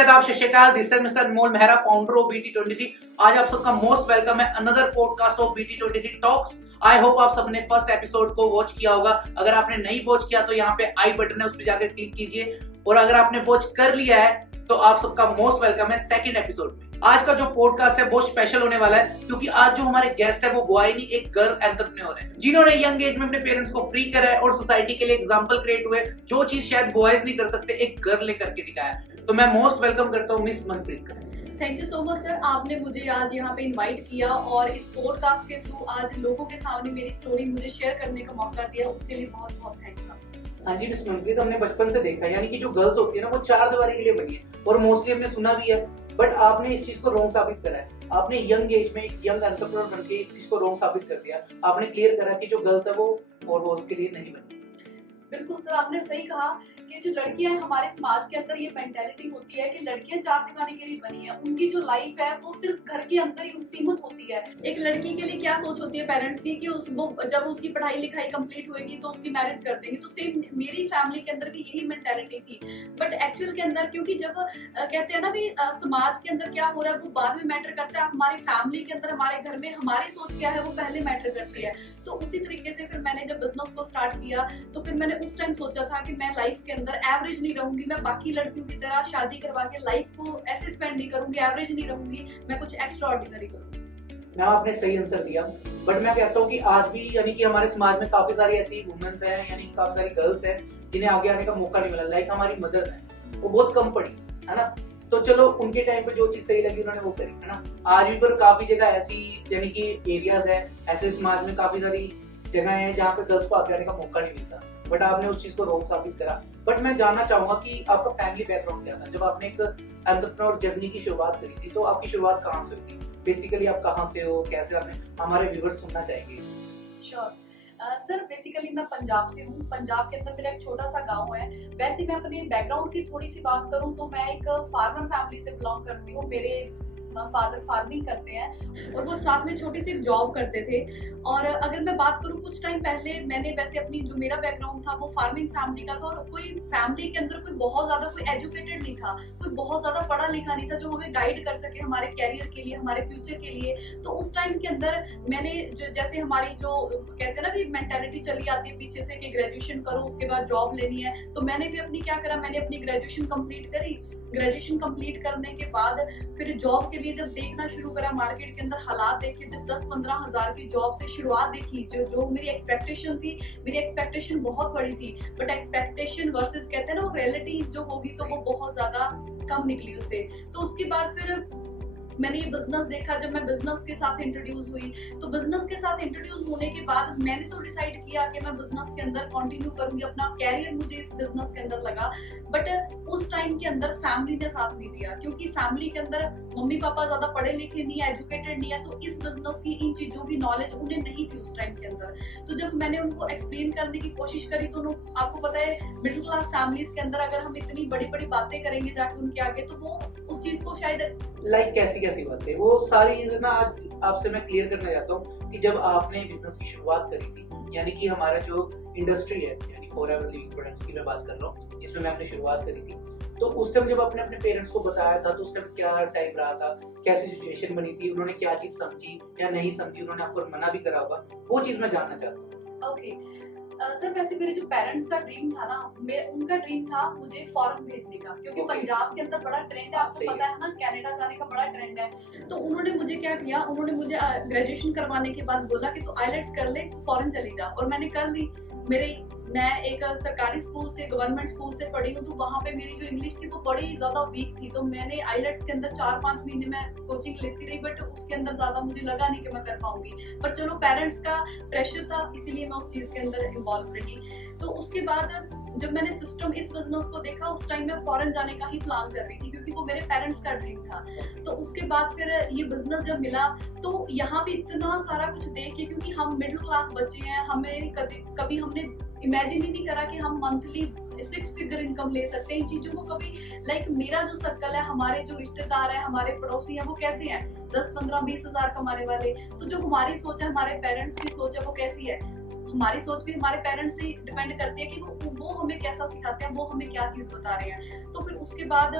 नमस्ते आदाब सत श्री अकाल। This is mister Anmol Mehra, founder of BT23। आज आप सबका मोस्ट वेलकम है another podcast of BT23 talks. I hope आप सबने फर्स्ट एपिसोड को वॉच किया होगा। अगर आपने नहीं वॉच किया तो यहाँ पे आई बटन है, उस पर जाकर क्लिक कीजिए। और अगर आपने वॉच कर लिया है तो आप सबका मोस्ट वेलकम है सेकंड एपिसोड में। आज का जो पॉडकास्ट है बहुत स्पेशल होने वाला है, क्योंकि आज जो हमारे गेस्ट है वो बॉय नहीं, एक गर्ल एंटरप्रेन्योर है, जिन्होंने यंग एज में अपने पेरेंट्स को फ्री करा है और सोसाइटी के लिए एग्जांपल क्रिएट हुए। जो चीज शायद बॉयज नहीं कर सकते, एक गर्ल ने करके दिखाया। तो मैं मोस्ट वेलकम करता हूँ मिस मनप्रीत का। Thank you so much sir, आपने मुझे आज यहाँ पे इनवाइट किया और इस पॉडकास्ट के थ्रू आज लोगों के सामने मेरी स्टोरी मुझे शेयर करने का मौका दिया, उसके लिए बहुत बहुत थैंक्स आपका। हाँ जी मिस मनप्रीत, हमने बचपन से देखा है, यानी कि जो गर्ल्स होती है ना वो चार दीवारी के लिए बनी है और मोस्टली हमने सुना भी है, बट आपने इस चीज को रॉन्ग साबित करा है। आपने यंग एज में एक यंग एंटरप्रेन्योर बनके इस चीज को रॉन्ग साबित कर दिया। आपने क्लियर करा कि जो गर्ल्स है वो फोर वॉल्स के लिए नहीं बनी। बिल्कुल सर, आपने सही कहा कि जो लड़कियां हैं हमारे समाज के अंदर ये मेंटालिटी होती है कि लड़कियां चार दीवारी के लिए बनी है, उनकी जो लाइफ है वो सिर्फ घर के अंदर ही सीमित होती है। एक लड़की के लिए क्या सोच होती है पेरेंट्स की कि वो जब उसकी पढ़ाई लिखाई कंप्लीट होगी तो उसकी मैरिज कर देंगे। तो सेम मेरी फैमिली के अंदर भी यही मेंटालिटी थी, बट एक्चुअल के अंदर क्योंकि जब कहते हैं ना भी समाज के अंदर क्या हो रहा है वो बाद में मैटर करता है, हमारी फैमिली के अंदर हमारे घर में हमारी सोच क्या है वो पहले मैटर करती है। तो उसी तरीके से फिर मैंने जब बिजनेस को स्टार्ट किया तो फिर मैंने उस टाइम सोचा था कि मैं लाइफ के अंदर एवरेज नहीं रहूंगी, मैं बाकी लड़कियों की तरह शादी करवा के लाइफ को ऐसे स्पेंड नहीं करूंगी, एवरेज नहीं रहूंगी, मैं कुछ एक्स्ट्रा ऑर्डिनरी करूंगी। मैं आपने सही आंसर दिया, बट मैं कहता हूँ कि आज भी यानी कि हमारे समाज में काफी सारी ऐसी वुमेन्स हैं, यानी काफी सारी गर्ल्स हैं जिन्हें आगे आने का मौका नहीं मिला। लाइक हमारी मदर्स हैं, वो बहुत कम पढ़ी है ना, तो चलो उनके टाइम पे जो चीज सही लगी उन्होंने वो करी है ना। आज भी पर काफी जगह ऐसी यानी कि एरियाज है, ऐसे समाज में काफी सारी जगह है जहाँ पे गर्ल्स को आगे आने का मौका नहीं मिलता, बट आपने उस चीज को रॉन्ग साबित करा। बट मैं जानना चाहूंगा कि आपका फैमिली बैकग्राउंड क्या था जब आपने एक एंटरप्रेन्योर जर्नी की शुरुआत करी थी, तो आपकी शुरुआत कहाँ से हुई? बेसिकली आप कहाँ से हो, कैसे? आपने हमारे व्यूअर्स सुनना चाहेंगे। श्योर सर, बेसिकली मैं पंजाब से हूँ। पंजाब के अंदर मेरा एक छोटा सा गांव है। वैसे मैं अपने बैकग्राउंड की थोड़ी सी बात करूँ तो मैं एक फार्मर फैमिली से बिलोंग करती हूँ। मेरे फादर फार्मिंग करते हैं और वो साथ में छोटी सी जॉब करते थे। और अगर मैं बात करूँ कुछ टाइम पहले, मैंने वैसे अपनी जो मेरा बैकग्राउंड था वो फार्मिंग फैमिली का था और कोई फैमिली के अंदर कोई बहुत ज्यादा कोई एजुकेटेड नहीं था, कोई बहुत ज्यादा पढ़ा लिखा नहीं था जो हमें गाइड कर सके हमारे कैरियर के लिए, हमारे फ्यूचर के लिए। तो उस टाइम के अंदर मैंने जो जैसे हमारी जो कहते हैं ना कि एक मेंटेलिटी चली आती है पीछे से कि ग्रेजुएशन करो उसके बाद जॉब लेनी है, तो मैंने भी अपनी क्या करा, मैंने अपनी ग्रेजुएशन कंप्लीट करी। ग्रेजुएशन कंप्लीट करने के बाद फिर जॉब के लिए जब देखना शुरू करा, मार्केट के अंदर हालात देखे, जब 10-15 हजार की जॉब से शुरुआत देखी, जो मेरी एक्सपेक्टेशन थी, मेरी एक्सपेक्टेशन बहुत बड़ी थी, बट एक्सपेक्टेशन वर्सेस कहते हैं ना वो रियलिटी जो होगी तो वो बहुत ज्यादा कम निकली उससे। तो उसके बाद फिर मैंने ये बिजनेस देखा। जब मैं बिजनेस के साथ इंट्रोड्यूस हुई तो बिजनेस के साथ इंट्रोड्यूस होने के बाद मैंने तो डिसाइड किया कि मैं बिजनेस के अंदर कंटिन्यू करूंगी, अपना कैरियर मुझे इस बिजनेस के अंदर लगा। बट उस टाइम के अंदर फैमिली ने साथ नहीं दिया, क्योंकि फैमिली के अंदर मम्मी पापा ज्यादा पढ़े लिखे नहीं है, एजुकेटेड नहीं है, तो इस बिजनेस की इन चीजों की नॉलेज उन्हें नहीं थी उस टाइम के अंदर। तो जब मैंने उनको एक्सप्लेन करने की कोशिश करी तो आपको पता है मिडिल क्लास फैमिलीज के अंदर अगर हम इतनी बड़ी बड़ी बातें करेंगे जाके उनके आगे तो वो उस चीज को शायद लाइक कैसी कैसी बातें, वो सारी चीजें ना आज आपसे मैं क्लियर करना चाहता हूँ कि जब आपने बिजनेस की शुरुआत करी थी, यानी कि हमारा जो इंडस्ट्री है यानी फॉरएवर लिविंग प्रोडक्ट्स की मैं बात कर रहा हूँ, जिसमें मैं अपनी शुरुआत करी थी, तो उस टाइम जब आपने अपने पेरेंट्स को बताया था तो उस टाइम क्या टाइम रहा था, कैसी सिचुएशन बनी थी, उन्होंने क्या चीज समझी या नहीं समझी, उन्होंने आपको मना भी करा होगा, वो चीज मैं जानना चाहता हूँ। ओके सर, वैसे मेरे जो पेरेंट्स का ड्रीम था ना, उनका ड्रीम था मुझे फॉरेन भेजने का, क्योंकि पंजाब के अंदर बड़ा ट्रेंड है, आपको पता है ना, कनाडा जाने का बड़ा ट्रेंड है। तो उन्होंने मुझे क्या किया, उन्होंने मुझे ग्रेजुएशन करवाने के बाद बोला कि तू आईलेट्स कर ले, फॉरेन चली जा, और मैंने कर ली। मैं एक सरकारी स्कूल से, गवर्नमेंट स्कूल से पढ़ी हूँ, तो वहाँ पे मेरी जो इंग्लिश थी वो बड़ी ज्यादा वीक थी। तो मैंने आईलेट्स के अंदर 4-5 महीने में कोचिंग लेती रही, बट उसके अंदर ज्यादा मुझे लगा नहीं कि मैं कर पाऊंगी। पर चलो पेरेंट्स का प्रेशर था, इसीलिए मैं उस चीज के अंदर इन्वॉल्व रही। तो उसके बाद जब मैंने सिस्टम इस बिजनेस को देखा, उस टाइम मैं फॉरेन जाने का ही प्लान कर रही थी, क्योंकि वो मेरे पेरेंट्स का ड्रीम था। तो उसके बाद फिर ये बिजनेस जब मिला तो यहाँ पे इतना सारा कुछ देख के, क्योंकि हम मिडिल क्लास बच्चे हैं, हमें कभी हमने इमेजिन ही नहीं करा कि हम मंथली 6 फिगर इनकम ले सकते हैं। इन चीजों को कभी लाइक मेरा जो सर्कल है, हमारे जो रिश्तेदार हैं, हमारे पड़ोसी हैं, वो कैसे हैं 10-15-20 हजार कमाने वाले। तो जो हमारी सोच है, हमारे पेरेंट्स की सोच है, वो कैसी है, हमारी सोच भी हमारे पेरेंट्स से डिपेंड करती है कि वो हमें कैसा सिखाते हैं, वो हमें क्या चीज बता रहे हैं। तो फिर उसके बाद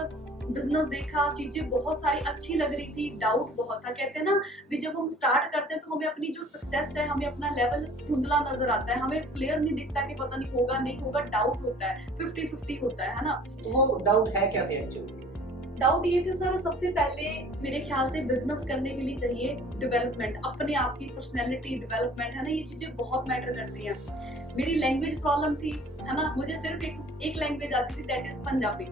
बिजनेस देखा, चीजें बहुत सारी अच्छी लग रही थी, डाउट बहुत था। कहते हैं ना भी जब हम स्टार्ट करते हैं तो हमें अपनी जो सक्सेस है, हमें अपना लेवल धुंधला नजर आता है, हमें क्लियर नहीं दिखता कि पता नहीं होगा नहीं होगा, डाउट होता है, 50-50 होता है ना। तो वो डाउट है क्या थे एक्चुअली? डाउट ये थे सर, सबसे पहले मेरे ख्याल से बिजनेस करने के लिए चाहिए डेवलपमेंट, अपने आप की पर्सनैलिटी डेवलपमेंट, है ना, ये चीजें बहुत मैटर करती हैं। मेरी लैंग्वेज प्रॉब्लम थी, है ना, मुझे सिर्फ एक लैंग्वेज आती थी, दैट इज पंजाबी।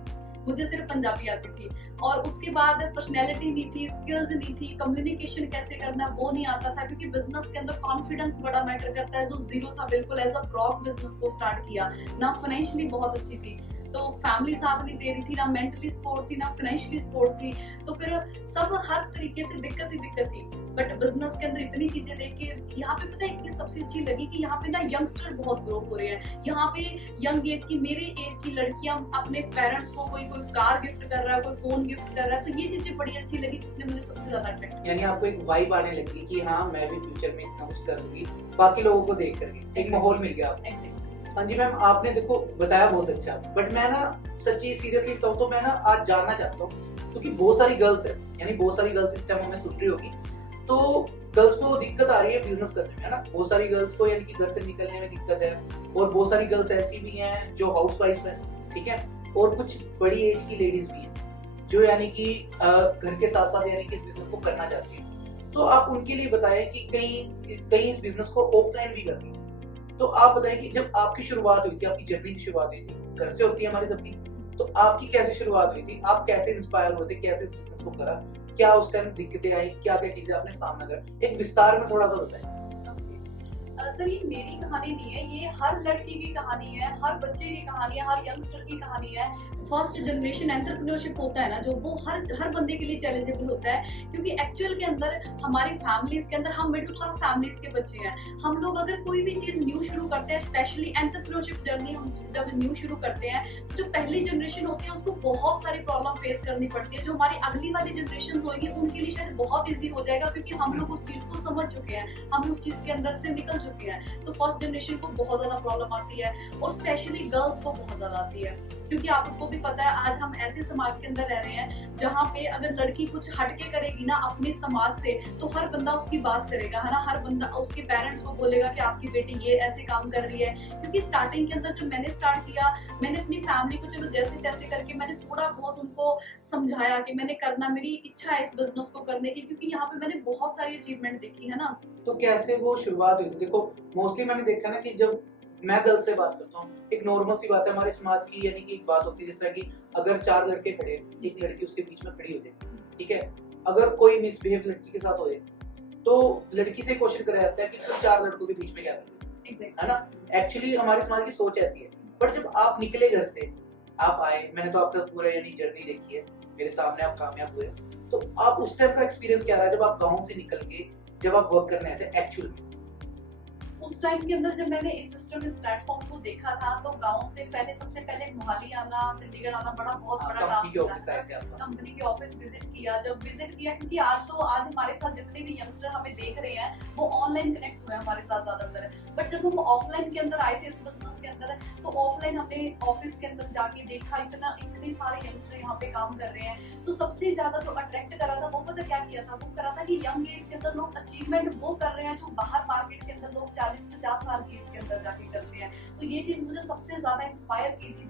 मुझे सिर्फ पंजाबी आती थी, और उसके बाद पर्सनैलिटी नहीं थी, स्किल्स नहीं थी, कम्युनिकेशन कैसे करना है वो नहीं आता था, क्योंकि बिजनेस के अंदर कॉन्फिडेंस बड़ा मैटर करता है, जो जीरो था बिल्कुल, एज अ ब्रॉक बिजनेस को स्टार्ट किया ना। फाइनेंशियली बहुत अच्छी थी, तो फैमिली साथ नहीं दे रही थी, ना मेंटली सपोर्ट थी, ना फाइनेंशियली सपोर्ट थी, तो फिर सब हर तरीके से दिक्कत ही दिक्कत थी। बट बिजनेस के अंदर इतनी चीजें देख के यहाँ पे पता है एक चीज सबसे अच्छी लगी कि यहाँ पे ना यंगस्टर बहुत ग्रो हो रहे हैं। यहाँ पे यंग एज की, मेरे एज की लड़कियां अपने पेरेंट्स को कोई कार गिफ्ट कर रहा है, कोई फोन गिफ्ट कर रहा है, तो ये चीजें बड़ी अच्छी लगी, जिसने मुझे सबसे ज्यादा अट्रैक्ट किया। यानी आपको एक वाइब आने लगी कि हाँ मैं भी फ्यूचर में इतना कुछ कर लूंगी, बाकी लोगों को देख करके एक माहौल मिल गया आपको। हाँ जी मैम, आपने देखो बताया बहुत अच्छा, बट मैं ना सच्ची सीरियसली बताऊँ तो मैं ना आज जानना चाहता हूँ, क्योंकि बहुत सारी गर्ल्स है, यानी बहुत सारी गर्ल्स इस टाइम हमें सुन रही होगी, तो गर्ल्स को दिक्कत आ रही है बिजनेस करने में, है ना। बहुत सारी गर्ल्स को यानी कि घर से निकलने में दिक्कत है, और बहुत सारी गर्ल्स ऐसी भी हैं जो हाउसवाइफ्स हैं, ठीक है, और कुछ बड़ी एज की लेडीज भी हैं जो यानी कि घर के साथ साथ यानी कि इस बिजनेस को करना चाहती है। तो आप उनके लिए बताएं कि कहीं इस बिजनेस को ऑफलाइन भी करती है। तो आप बताएं कि जब आपकी शुरुआत हुई थी, आपकी जर्नी की शुरुआत हुई थी, घर से होती है हमारी सबकी, तो आपकी कैसे शुरुआत हुई थी, आप कैसे इंस्पायर हुए थे, कैसे इस बिजनेस को करा, क्या उस टाइम दिक्कतें आई, क्या क्या चीजें आपने सामना करा, एक विस्तार में थोड़ा सा बताएं। सर ये मेरी कहानी नहीं है, ये हर लड़की की कहानी है, हर बच्चे की कहानी है, हर यंगस्टर की कहानी है। फर्स्ट जनरेशन एंटरप्रेन्योरशिप होता है ना, जो वो हर बंदे के लिए चैलेंजेबल होता है, क्योंकि एक्चुअल के अंदर हमारी फैमिलीज के अंदर, हम मिडिल क्लास फैमिलीज के बच्चे हैं। हम लोग अगर कोई भी चीज न्यू शुरू करते हैं, स्पेशली एंटरप्रेन्योरशिप जर्नी हम जब न्यू शुरू करते हैं, तो जो पहली जनरेशन होती है उसको बहुत सारी प्रॉब्लम फेस करनी पड़ती है। जो हमारी अगली वाली जनरेशन होगी उनके लिए शायद बहुत ईजी हो जाएगा, क्योंकि हम लोग उस चीज को समझ चुके हैं, हम उस चीज के अंदर से निकल चुके हैं। तो फर्स्ट जनरेशन को बहुत ज्यादा प्रॉब्लम आती है, और स्पेशली गर्ल्स को बहुत ज्यादा आती है, क्योंकि आपको भी पता है आज हम ऐसे समाज के अंदर रह रहे हैं जहाँ पे अगर लड़की कुछ हटके करेगी ना अपने समाज से, तो हर बंदा उसकी बात करेगा, है ना, हर बंदा उसके पेरेंट्स को बोलेगा कि आपकी बेटी ये ऐसे काम कर रही है। क्योंकि स्टार्टिंग के अंदर जब मैंने स्टार्ट किया, मैंने अपनी फैमिली को चलो जैसे तैसे करके मैंने थोड़ा बहुत उनको समझाया कि मैंने करना, मेरी इच्छा है इस बिजनेस को करने की, क्योंकि यहाँ पे मैंने बहुत सारी अचीवमेंट देखी, है ना। तो कैसे वो शुरुआत हुई थी? देखो मोस्टली मैंने देखा ना कि जब मैं गर्ल्स से बात करता हूँ, एक नॉर्मल सी बात है हमारे समाज की, यानी कि एक बात होती है जिस तरह की अगर 4 लड़के खड़े, एक लड़की उसके बीच में खड़ी हो जाए, ठीक है, अगर कोई मिसबिहेव लड़की के साथ हो जाए तो लड़की से क्वेश्चन करा जाता है कि तुम 4 लड़कों के बीच में क्या कर रही हो, है ना। एक्चुअली हमारे समाज की सोच ऐसी है, बट जब आप निकले घर से, आप आए, मैंने तो आपका पूरा यानी जर्नी देखी है, मेरे सामने आप कामयाब हुए, तो आप उस टाइम का एक्सपीरियंस क्या रहा जब आप गाँव से निकल के जब आप वर्क करने आए थे एक्चुअल में? उस टाइम के अंदर जब मैंने इस सिस्टम, इस प्लेटफॉर्म को देखा था, तो गांव से सबसे पहले मोहाली आना, चंडीगढ़ आना बहुत बड़ा काम था। कंपनी के ऑफिस विजिट किया, जब विजिट किया, क्योंकि आज हमारे साथ जितने भी यंगस्टर हमें देख रहे हैं वो ऑनलाइन कनेक्ट हुए हमारे साथ ज्यादातर, बट जब हम ऑफलाइन के अंदर आए थे इस बिजनेस के अंदर, तो ऑफलाइन हमने ऑफिस के अंदर जाके देखा, इतने सारे यंगस्टर यहाँ पे काम कर रहे हैं। तो सबसे ज्यादा जो अट्रैक्ट करा था वो पता क्या किया था, वो करा था कि यंग एज के अंदर लोग अचीवमेंट वो कर रहे हैं जो बाहर मार्केट के अंदर लोग 40-50 साल की एज के अंदर जाके करते हैं। तो ये चीज मुझे सबसे ज्यादा इंस्पायर की थी,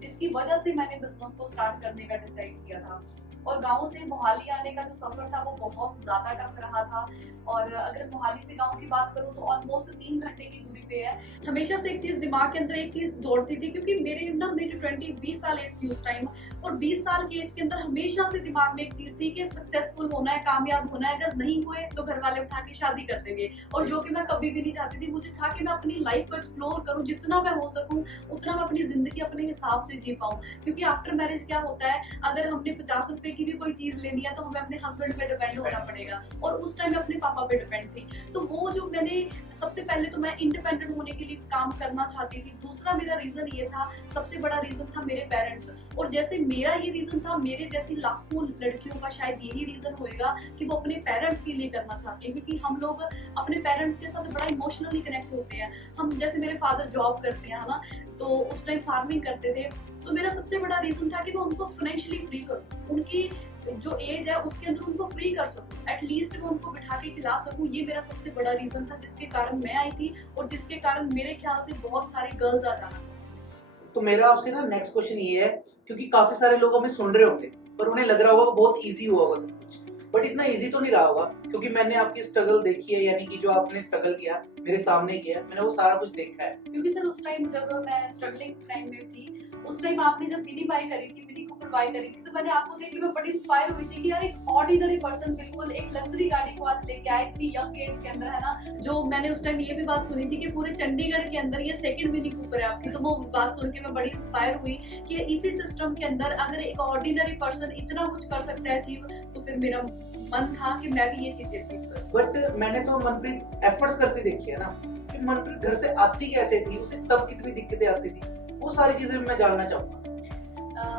जिसकी वजह से मैंने बिजनेस को स्टार्ट करने का डिसाइड किया था। और गांव से मोहाली आने का जो सफर था वो बहुत ज्यादा टफ रहा था, और अगर मोहाली से गांव की बात करूं तो ऑलमोस्ट 3 घंटे की दूरी पे है। हमेशा से एक चीज दिमाग के अंदर एक चीज दौड़ती थी, क्योंकि मेरी 20 साल एज थी उस टाइम, और 20 साल की एज के अंदर हमेशा से दिमाग में एक चीज थी कि सक्सेसफुल होना है, कामयाब होना है, अगर नहीं हुए तो घर वाले उठा के शादी कर देंगे, और जो कि मैं कभी भी नहीं चाहती थी। मुझे था कि मैं अपनी लाइफ को एक्सप्लोर करूं, जितना मैं हो सकूं उतना मैं अपनी जिंदगी अपने हिसाब से जी पाऊं, क्योंकि आफ्टर मैरिज क्या होता है, अगर हमने 50 रुपए की भी कोई चीज लेनी है तो हमें अपने हस्बैंड पे डिपेंड होना पड़ेगा, और उस टाइम मैं अपने पापा पे डिपेंड थी। तो वो जो मैंने सबसे पहले तो मैं इंडिपेंडेंट होने के लिए काम करना चाहती थी। दूसरा मेरा रीजन ये था, सबसे बड़ा रीजन था मेरे पेरेंट्स। और जैसे मेरा ये रीजन था, मेरे जैसी लाखों लड़कियों का शायद यही रीजन होएगा कि वो अपने पेरेंट्स के लिए करना चाहती है, क्योंकि हम लोग अपने पेरेंट्स के साथ बड़ा इमोशनली कनेक्ट होते हैं। हम जैसे मेरे फादर जॉब करते हैं ना, तो उस टाइम फार्मिंग करते थे, तो मेरा सबसे बड़ा रीजन था कि मैं उनको फाइनेंशियली फ्री करूँ, उनकी जो एज है उसके अंदर उनको फ्री कर सकूं, एटलीस्ट मैं उनको बिठा के खिला सकूं। ये मेरा सबसे बड़ा रीजन था जिसके कारण मैं आई थी और जिसके कारण मेरे ख्याल से बहुत सारी गर्ल्स आ जाना चाहती हैं। तो मेरा आपसे ना नेक्स्ट क्वेश्चन ये है, क्योंकि काफी सारे लोग हमें सुन रहे होंगे पर उन्हें लग रहा होगा बहुत इजी हुआ होगा सब कुछ, बट इतना इजी तो नहीं रहा होगा, क्योंकि मैंने आपकी स्ट्रगल देखी है, यानी कि जो आपने स्ट्रगल किया मेरे सामने किया, मैंने वो सारा कुछ देखा है। क्योंकि सर उस टाइम जब मैं स्ट्रगलिंग टाइम में थी, उस टाइम आपने जब मिनी बाई करी थी, मिनी कूपर बाई करी थी, तो मैंने आपको देख के मैं बड़ी इंस्पायर हुई थी कि यार एक ऑर्डिनरी पर्सन बिल्कुल एक लग्जरी गाड़ी को आज लेके आए इतनी यंग एज के अंदर, है ना। जो मैंने उस टाइम ये भी बात सुनी थी कि पूरे चंडीगढ़ के अंदर ये सेकंड मिनी कूपर है आपकी, तो वो बात सुन के मैं बड़ी इंस्पायर हुई कि इसी सिस्टम के अंदर अगर एक ऑर्डिनरी पर्सन इतना कुछ कर सकता है अचीव, तो फिर मेरा मन था कि मैं भी ये चीजें अचीव करूं। बट मैंने तो मनप्रीत एफर्ट्स करती देखी है ना, कि मनप्रीत घर से आती कैसे थी, उसे तब कितनी दिक्कतें आती थी, वो सारी चीजें मैं जानना चाहूंगा।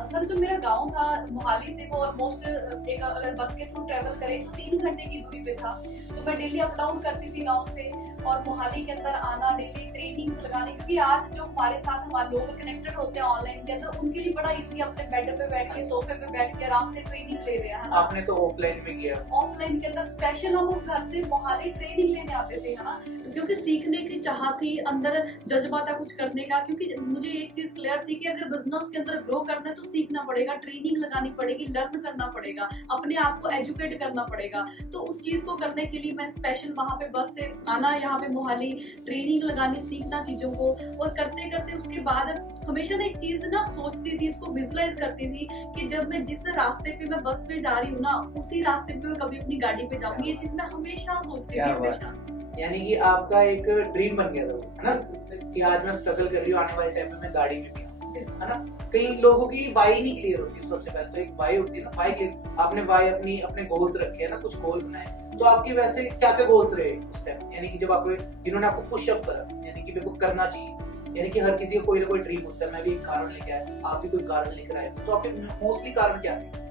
सर जो मेरा गांव था मोहाली से, वो ऑलमोस्ट एक अगर बस के थ्रू ट्रेवल करें तो 3 घंटे की दूरी पे था। तो मैं डेली अप डाउन करती थी गांव से, और मोहाली के अंदर आना, डेली ट्रेनिंग्स लगाने, क्योंकि आज जो हमारे साथ हमारे लोग कनेक्टेड होते हैं ऑनलाइन के अंदर, उनके लिए बड़ा इजी अपने बेड पे बैठ के, सोफे पे बैठ के आराम से ट्रेनिंग ले रहे हैं। आपने तो ऑफलाइन में किया। ऑफलाइन के अंदर स्पेशल हम घर से मोहाली ट्रेनिंग लेने आते थे, है ना, क्योंकि सीखने की चाह थी, अंदर जज्बा था कुछ करने का। क्योंकि मुझे एक चीज क्लियर थी कि अगर बिजनेस के अंदर ग्रो करना है तो सीखना पड़ेगा, ट्रेनिंग लगानी पड़ेगी, लर्न करना पड़ेगा, अपने आप को एजुकेट करना पड़ेगा। तो उस चीज को करने के लिए मैं स्पेशल वहां पे बस से आना, यहाँ पे मोहाली ट्रेनिंग लगानी, सीखना चीजों को, और करते करते उसके बाद हमेशा ना एक चीज ना सोचती थी, इसको विजुलाइज करती थी कि जब मैं जिस रास्ते पे मैं बस पे जा रही हूँ ना, उसी रास्ते पे मैं कभी अपनी गाड़ी पे जाऊंगी। ये चीज मैं हमेशा सोचती थी, हमेशा। यानी कि आपका एक ड्रीम बन गया था, है ना, कि आज मैं स्ट्रगल कर रही हूँ, आने वाले टाइम में मैं गाड़ी में भी आऊँ, है ना। कई लोगों की वाई नहीं क्लियर होती, सबसे पहले तो एक वाई होती है ना, वाई क्लियर। आपने वाई अपने गोल्स रखे हैं ना, कुछ गोल बनाए, तो आपके वैसे क्या क्या गोल्स रहे उस टाइम, यानी कि जब आप जिन्होंने आपको पुश अप करा, यानी कि बिल्कुल करना चाहिए, यानी कि हर किसी का कोई ना कोई ड्रीम होता है। मैं भी एक कारण लेके आया, आप भी कोई कारण लेकर आए, तो आपके मोस्टली कारण क्या थे?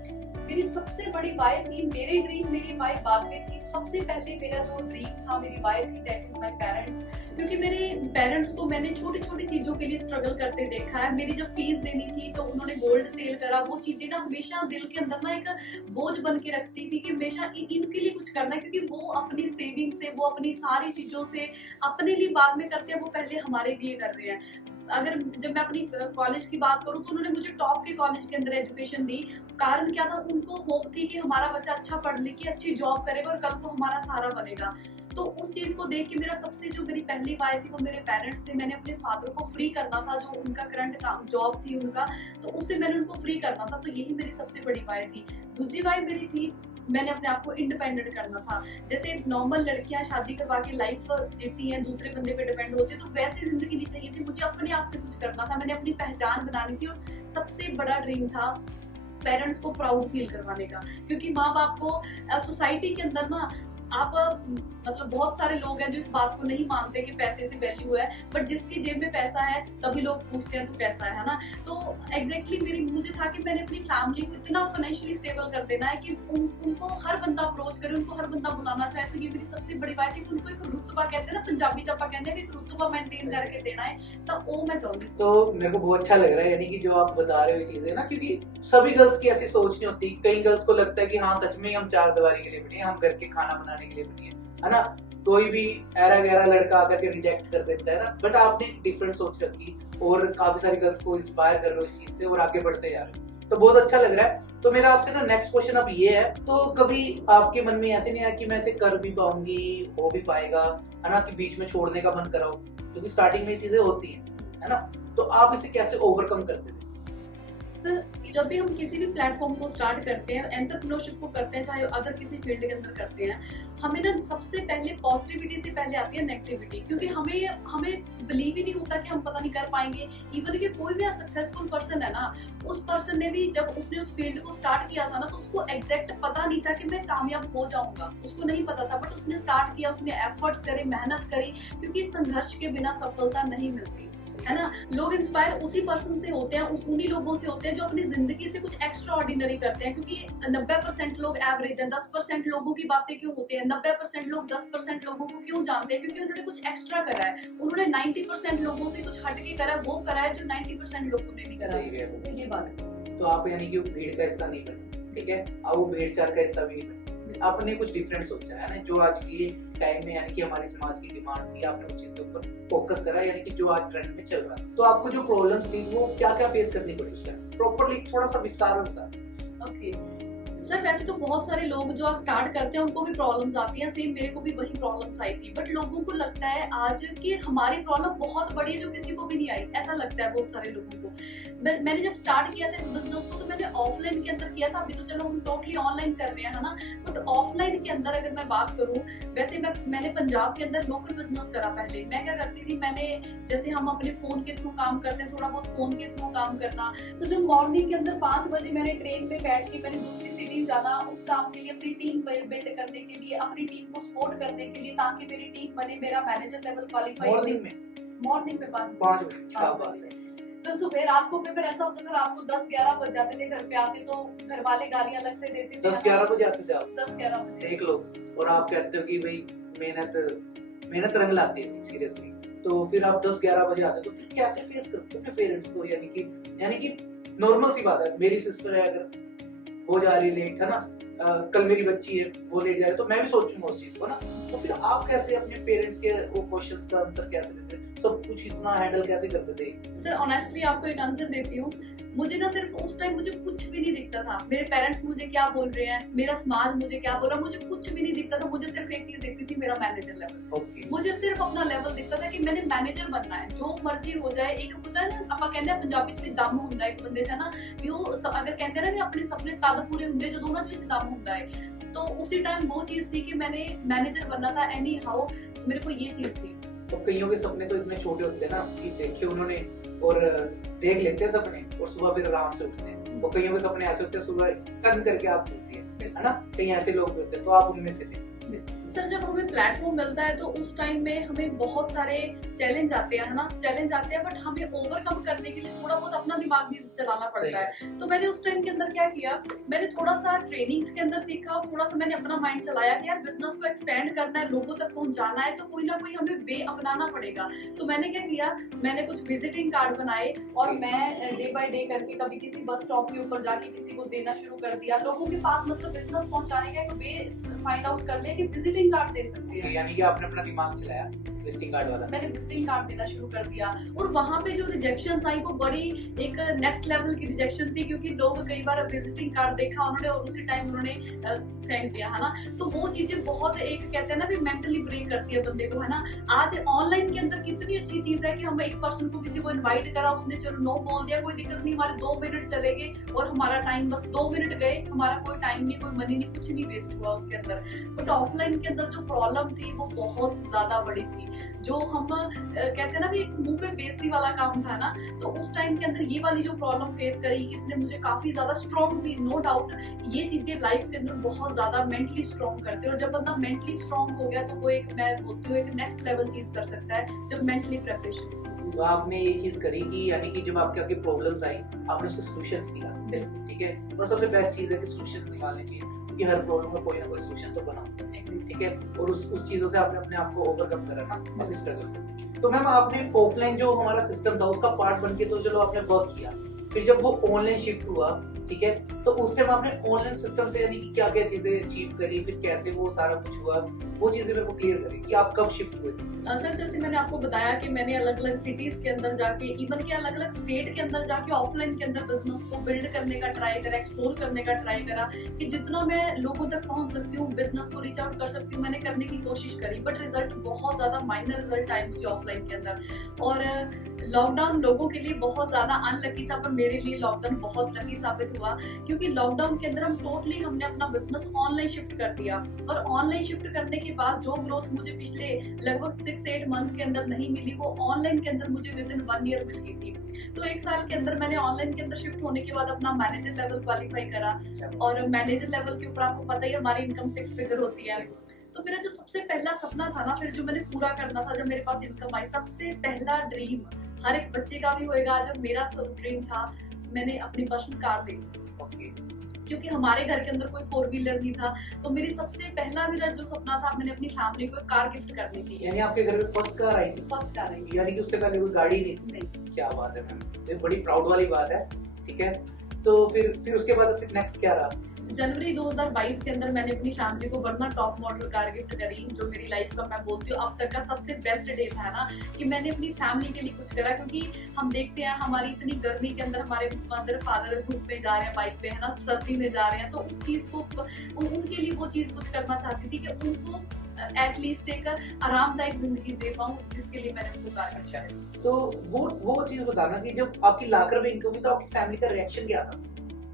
मेरी सबसे बड़ी वाई थी, मेरे ड्रीम मेरी वाई बाद में थी। सबसे पहले मेरा जो ड्रीम था, मेरी वाई थी, दैट इज माय पेरेंट्स। क्योंकि मेरे पेरेंट्स को मैंने छोटी छोटी चीजों के लिए स्ट्रगल करते देखा है। मेरी जब फीस देनी थी तो उन्होंने गोल्ड सेल करा, वो चीजें ना हमेशा दिल के अंदर ना एक बोझ बन के रखती थी कि हमेशा इनके लिए कुछ करना है, क्योंकि वो अपनी सेविंग से, वो अपनी सारी चीजों से अपने लिए बाद में करते हैं, वो पहले हमारे लिए कर रहे हैं। अगर जब मैं अपनी कॉलेज की बात करूं तो उन्होंने मुझे टॉप के कॉलेज के अंदर एजुकेशन दी। कारण क्या था, उनको होप थी कि हमारा बच्चा अच्छा पढ़ लिख के अच्छी जॉब करेगा और कल को हमारा सहारा बनेगा। तो उस चीज को देख के मेरा सबसे जो मेरी पहली वाई थी वो मेरे पेरेंट्स थे। मैंने अपने फादर को फ्री करना था, जो उनका करंट काम जॉब थी उनका, तो उससे मैंने उनको फ्री करना था। तो यही मेरी सबसे बड़ी वाई थी। दूसरी वाई मेरी थी, मैंने अपने आप को इंडिपेंडेंट करना था। जैसे नॉर्मल लड़कियां शादी करवा के लाइफ जीती हैं, दूसरे बंदे पे डिपेंड होती है, तो वैसी जिंदगी नहीं चाहिए थी। मुझे अपने आप से कुछ करना था, मैंने अपनी पहचान बनानी थी। और सबसे बड़ा ड्रीम था पेरेंट्स को प्राउड फील करवाने का, क्योंकि माँ बाप को सोसाइटी के अंदर ना आप मतलब बहुत सारे लोग हैं जो इस बात को नहीं मानते कि पैसे से वैल्यू है, बट जिसकी जेब में पैसा है तभी लोग पूछते हैं तो कैसा है ना। तो एग्जैक्टली मेरी मुझे था कि मैंने अपनी फैमिली को इतना फाइनेंशियली स्टेबल कर देना है कि उनको हर बंदा अप्रोच करे, उनको हर बंदा बुलाना चाहे। तो ये मेरी सबसे बड़ी बात है कि उनको एक रुतबा कहते हैं ना, पंजाबी जब आप कहते हैं एक रुतबा मेंटेन करके देना है, तो वो मैं चाहूंगी। तो मेरे को बहुत अच्छा लग रहा है, यानी कि जो आप बता रहे हो ये चीजें ना, क्योंकि सभी गर्ल्स की ऐसी सोच नहीं होती। कई गर्ल्स को लगता है कि हाँ सच में हम चार दीवारी के लिए बनी है, हम घर के खाना बनाने के लिए बनी है ना। कोई भी ऐरा गहरा लड़का आकर के रिजेक्ट कर देता है ना, बट आपने एक डिफरेंट सोच रखी और काफी सारी गर्ल्स को इंस्पायर कर रहे हो इस चीज से और आगे बढ़ते जा रहे हो, तो बहुत अच्छा लग रहा है। तो मेरा आपसे ना नेक्स्ट क्वेश्चन अब ये है, तो कभी आपके मन में ऐसे नहीं आया कि मैं इसे कर भी पाऊंगी, हो भी पाएगा, है ना, कि बीच में छोड़ने का मन कराओ, क्योंकि स्टार्टिंग में ये चीजें होती है ना, तो आप इसे कैसे ओवरकम करते थे? सर जब भी हम किसी भी प्लेटफॉर्म को स्टार्ट करते हैं, एंटरप्रेन्योरशिप को करते हैं, चाहे अदर किसी फील्ड के अंदर करते हैं, हमें ना सबसे पहले पॉजिटिविटी से पहले आती है नेगेटिविटी, क्योंकि हमें बिलीव ही नहीं होता कि हम पता नहीं कर पाएंगे। इवन कि कोई भी सक्सेसफुल पर्सन है ना, उस पर्सन ने भी जब उसने उस फील्ड को स्टार्ट किया था ना, तो उसको एग्जैक्ट पता नहीं था कि मैं कामयाब हो जाऊंगा, उसको नहीं पता था, बट उसने स्टार्ट किया, उसने एफर्ट्स करे, मेहनत करी, क्योंकि संघर्ष के बिना सफलता नहीं मिलती है ना। लोग इंस्पायर उसी पर्सन से होते हैं, उन्हीं लोगों से होते हैं जो अपनी जिंदगी से कुछ एक्स्ट्रा ऑर्डिनरी करते हैं, क्योंकि 90% लोग एवरेज हैं, 10% लोगों की बातें क्यों होती है, 90% लोग 10% लोगों को क्यों जानते हैं, क्योंकि उन्होंने कुछ एक्स्ट्रा करा है, उन्होंने 90% लोगों से कुछ हटके करा है, वो करा है जो 90% लोगों ने नहीं करा है। तो ये बात है। तो आप यानी कि भीड़ का हिस्सा नहीं बने, ठीक है, अब वो भेड़ चाल का हिस्सा भी नहीं बने, आपने कुछ डिफरेंट सोचा है ना, जो आज की टाइम में यानी कि हमारे समाज की डिमांड थी, आपने उस चीज के ऊपर फोकस करा, यानी कि जो आज ट्रेंड में चल रहा है। तो आपको जो प्रॉब्लम्स थी वो क्या क्या फेस करनी पड़ी उस टाइम, प्रॉपर्ली थोड़ा सा विस्तार में बता। ओके सर, वैसे तो बहुत सारे लोग जो स्टार्ट करते हैं उनको भी प्रॉब्लम्स आती हैं, सेम मेरे को भी वही प्रॉब्लम्स आई थी, बट लोगों को लगता है आज कि हमारी प्रॉब्लम बहुत बड़ी है जो किसी को भी नहीं आई, ऐसा लगता है बहुत सारे लोगों को। मैंने जब स्टार्ट किया था इस बिजनेस को, तो मैंने ऑफलाइन के अंदर किया था, अभी तो चलो हम टोटली ऑनलाइन कर रहे हैं, है ना, बट ऑफलाइन के अंदर अगर मैं बात करूँ, वैसे मैंने पंजाब के अंदर लोकल बिजनेस करा। पहले मैं क्या करती थी, मैंने जैसे हम अपने फोन के थ्रू काम करते हैं, थोड़ा बहुत फोन के थ्रू काम करना, तो जब मॉर्निंग के अंदर 5 बजे मैंने ट्रेन पे बैठ के मैंने दूसरी सिटी जाना, उस काम के लिए अपनी टीम बिल्ड करने के लिए, अपनी टीम को सपोर्ट करने के लिए, ताकि मेरी टीम बने, मेरा मैनेजर लेवल क्वालिफाई। मॉर्निंग में 5 बजे, क्या बात है। तो सुबह रात को फिर ऐसा होता था, रात को 10-11 बज जाते थे घर पे आते, तो घर वाले गालियां अलग से देते थे। 10-11 बजे आते थे आप? 10-11 बजे देख लो, और आप कहते हो कि भाई मेहनत रंग लाती है सीरियसली, तो फिर आप 10-11 बजे आते हो, तो फिर कैसे फेस करते हो अपने पेरेंट्स को, यानी कि नॉर्मल सी बात है, मेरी सिस्टर है, अगर वो जा रही है लेट, है ना, कल मेरी बच्ची है वो लेट जा रही है, तो मैं भी सोचूंगा उस चीज को ना, तो फिर आप कैसे अपने पेरेंट्स के वो क्वेश्चंस का आंसर कैसे देते, सब कुछ इतना हैंडल कैसे करते थे? सर ऑनेस्टली आपको एक आंसर देती हूँ, मुझे ना सिर्फ उस टाइम मुझे कुछ भी नहीं दिखता था, मेरे पेरेंट्स मुझे क्या बोल रहे हैं, मेरा समाज मुझे क्या बोला, मुझे कुछ भी नहीं दिखता था, मुझे सिर्फ एक चीज दिखती थी, मेरा मैनेजर लेवल। मुझे सिर्फ अपना लेवल दिखता था कि मैंने मैनेजर बनना है, जो मर्जी हो जाए। एक होता है ना, आप कहते हैं पंजाबी च भी दम होता है एक बंदे से ना, भी वो अगर कहते हैं ना कि अपने सपने तद पूरे होंगे जो उन्हां च दम होता है, तो उसी टाइम वो चीज थी कि मैंने मैनेजर बनना था, एनी हाउ मेरे को ये चीज थी। तो कईयों के सपने तो इतने छोटे होते हैं ना कि देखे उन्होंने और देख लेते हैं सपने, और सुबह फिर आराम से उठते हैं, और कईयों के सपने ऐसे होते हैं सुबह टर्न करके आप उठती है ना, कई ऐसे लोग भी होते हैं, तो आप उनमें से थे। सर जब हमें प्लेटफॉर्म मिलता है तो उस टाइम में हमें बहुत सारे चैलेंज आते हैं, है ना, चैलेंज आते हैं, बट हमें ओवरकम करने के लिए थोड़ा बहुत अपना दिमाग भी चलाना पड़ता है। तो मैंने उस टाइम के अंदर क्या किया, मैंने थोड़ा सा ट्रेनिंग्स के अंदर सीखा, और थोड़ा सा मैंने अपना माइंड चलाया कि यार बिजनेस को एक्सपेंड करना है, लोगों तक पहुंचाना है, तो कोई ना कोई हमें वे अपनाना पड़ेगा। तो मैंने क्या किया, मैंने कुछ विजिटिंग कार्ड बनाए, और मैं डे बाय डे करके कभी किसी बस स्टॉप के ऊपर जाके किसी को देना शुरू कर दिया, लोगों के पास मतलब बिजनेस पहुंचाने का एक वे फाइंड आउट कर ले कि विजिटिंग कार्ड दे सकते हैं। यानी कि आपने अपना दिमाग चलाया विजिटिंग कार्ड वाला। मैंने विजिटिंग कार्ड देना शुरू कर दिया, और वहाँ पे जो रिजेक्शंस आई वो बड़ी एक नेक्स्ट लेवल की रिजेक्शन थी, क्योंकि लोग कई बार विजिटिंग कार्ड देखा उन्होंने और उसी टाइम उन्होंने फेंक दिया, है ना। तो वो चीजें बहुत एक कहते हैं ना कि मेंटली ब्रेक करती है बंदे को, है ना। आज ऑनलाइन के अंदर कितनी अच्छी चीज है कि हम एक पर्सन को किसी को इनवाइट करा, उसने चलो नो बोल दिया, कोई दिक्कत नहीं, हमारे 2 मिनट चले गए और हमारा टाइम बस 2 मिनट गए, हमारा कोई टाइम नहीं, कोई मनी नहीं, कुछ नहीं वेस्ट हुआ उसके अंदर। बट ऑफलाइन के अंदर जो प्रॉब्लम थी वो बहुत ज्यादा बड़ी थी, जो हम कहते हैं ना कि मुंह पे बेइज्जती वाला काम था ना, तो उस टाइम के अंदर ये वाली जो प्रॉब्लम फेस करी, इसने मुझे काफी ज्यादा स्ट्रॉन्ग भी, नो डाउट ये चीजें लाइफ के अंदर बहुत ज्यादा मेंटली स्ट्रॉन्ग करते हैं, और जब बंदा मेंटली स्ट्रॉन्ग हो गया तो वो एक, मैं बोलती हूँ, एक नेक्स्ट लेवल चीज कर सकता है जब मेंटली प्रिपरेशन। तो आपने ये चीज करी कि यानी कि जब आपके आगे प्रॉब्लम्स आई आपने उसके सॉल्यूशंस निकाले, ठीक है, तो सबसे बेस्ट चीज है कि सॉल्यूशन निकालने चाहिए, क्योंकि हर प्रॉब्लम का कोई ना कोई सॉल्यूशन तो बना, ठीक है, और उस चीजों से आपने अपने आप को ओवरकम करा ना अपने स्ट्रगल। तो मैम आपने ऑफलाइन जो हमारा सिस्टम था उसका पार्ट बन के तो चलो आपने वर्क किया, फिर जब वो ऑनलाइन शिफ्ट हुआ, ठीक है, तो उस टाइम आपने ऑनलाइन सिस्टम से यानी कि क्या क्या चीजें अचीव करी, फिर कैसे वो सारा कुछ हुआ, वो चीजें मेरे को क्लियर करें कि आप कब शिफ्ट हुए थे। सर जैसे मैंने आपको बताया कि मैंने अलग अलग सिटीज के अंदर जाके, इवन के अलग अलग स्टेट के अंदर जाके ऑफलाइन के अंदर बिजनेस को बिल्ड करने का ट्राई करा, एक्सप्लोर करने का ट्राई करा, कि जितना मैं लोगों तक पहुंच सकती हूँ, बिजनेस को रीच आउट कर सकती हूँ, मैंने करने की कोशिश करी, बट रिजल्ट बहुत ज्यादा माइनर रिजल्ट आए मुझे ऑफलाइन के अंदर। और लॉकडाउन लोगों के लिए बहुत ज्यादा अनलकी था, पर मेरे लिए लॉकडाउन बहुत लकी साबित हुआ, क्योंकि लॉकडाउन के अंदर हमने अपना बिजनेस ऑनलाइन शिफ्ट कर दिया। और ऑनलाइन शिफ्ट करने के बाद जो ग्रोथ मुझे पिछले लगभग 6-8 मंथ के अंदर नहीं मिली, वो ऑनलाइन के अंदर मुझे विद इन 1 ईयर मिल गई थी। तो 1 साल के अंदर मैंने ऑनलाइन के अंदर शिफ्ट होने के बाद अपना मैनेजर लेवल क्वालिफाई करा, और मैनेजर लेवल के ऊपर आपको पता ही हमारी इनकम 6 फिगर होती है। तो मेरा जो सबसे पहला सपना था ना, फिर जो मैंने पूरा करना था जब मेरे पास इनकम आई, सबसे पहला ड्रीम हर एक बच्चे का भी होएगा, जब मेरा सब ड्रीम था, मैंने अपनी पर्सनल कार ली। क्योंकि हमारे घर के अंदर कोई 4 व्हीलर नहीं था, तो मेरी सबसे पहला मेरा जो सपना था, मैंने अपनी फैमिली को एक कार गिफ्ट करनी थी। यानी आपके घर में फर्स्ट कार आई थी? फर्स्ट कार आई थी। यानी कि उससे पहले कोई गाड़ी नहीं थी? क्या बात है मैम, ये बड़ी प्राउड वाली बात है। ठीक है, तो फिर उसके बाद फिर नेक्स्ट क्या रहा? जनवरी 2022 के अंदर मैंने अपनी फैमिली को वर्ना टॉप मॉडल कार गिफ्ट करी, जो मेरी लाइफ का मैं बोलती हूँ अब तक का सबसे बेस्ट डे था ना, कि मैंने अपनी फैमिली के लिए कुछ करा। क्योंकि हम देखते हैं हमारी इतनी गर्मी के अंदर हमारे मदर फादर धूप में जा रहे हैं, बाइक पे है ना, सर्दी में जा रहे हैं, तो उस चीज को उनके लिए वो चीज कुछ करना चाहती थी कि उनको एटलीस्ट एक आरामदायक जिंदगी जी पाऊं, जिसके लिए मैंने उनको कार गिफ्ट करी। तो वो चीज बताना कि जब आपकी लाकर में इनकम हुई तो आपकी फैमिली का रिएक्शन क्या था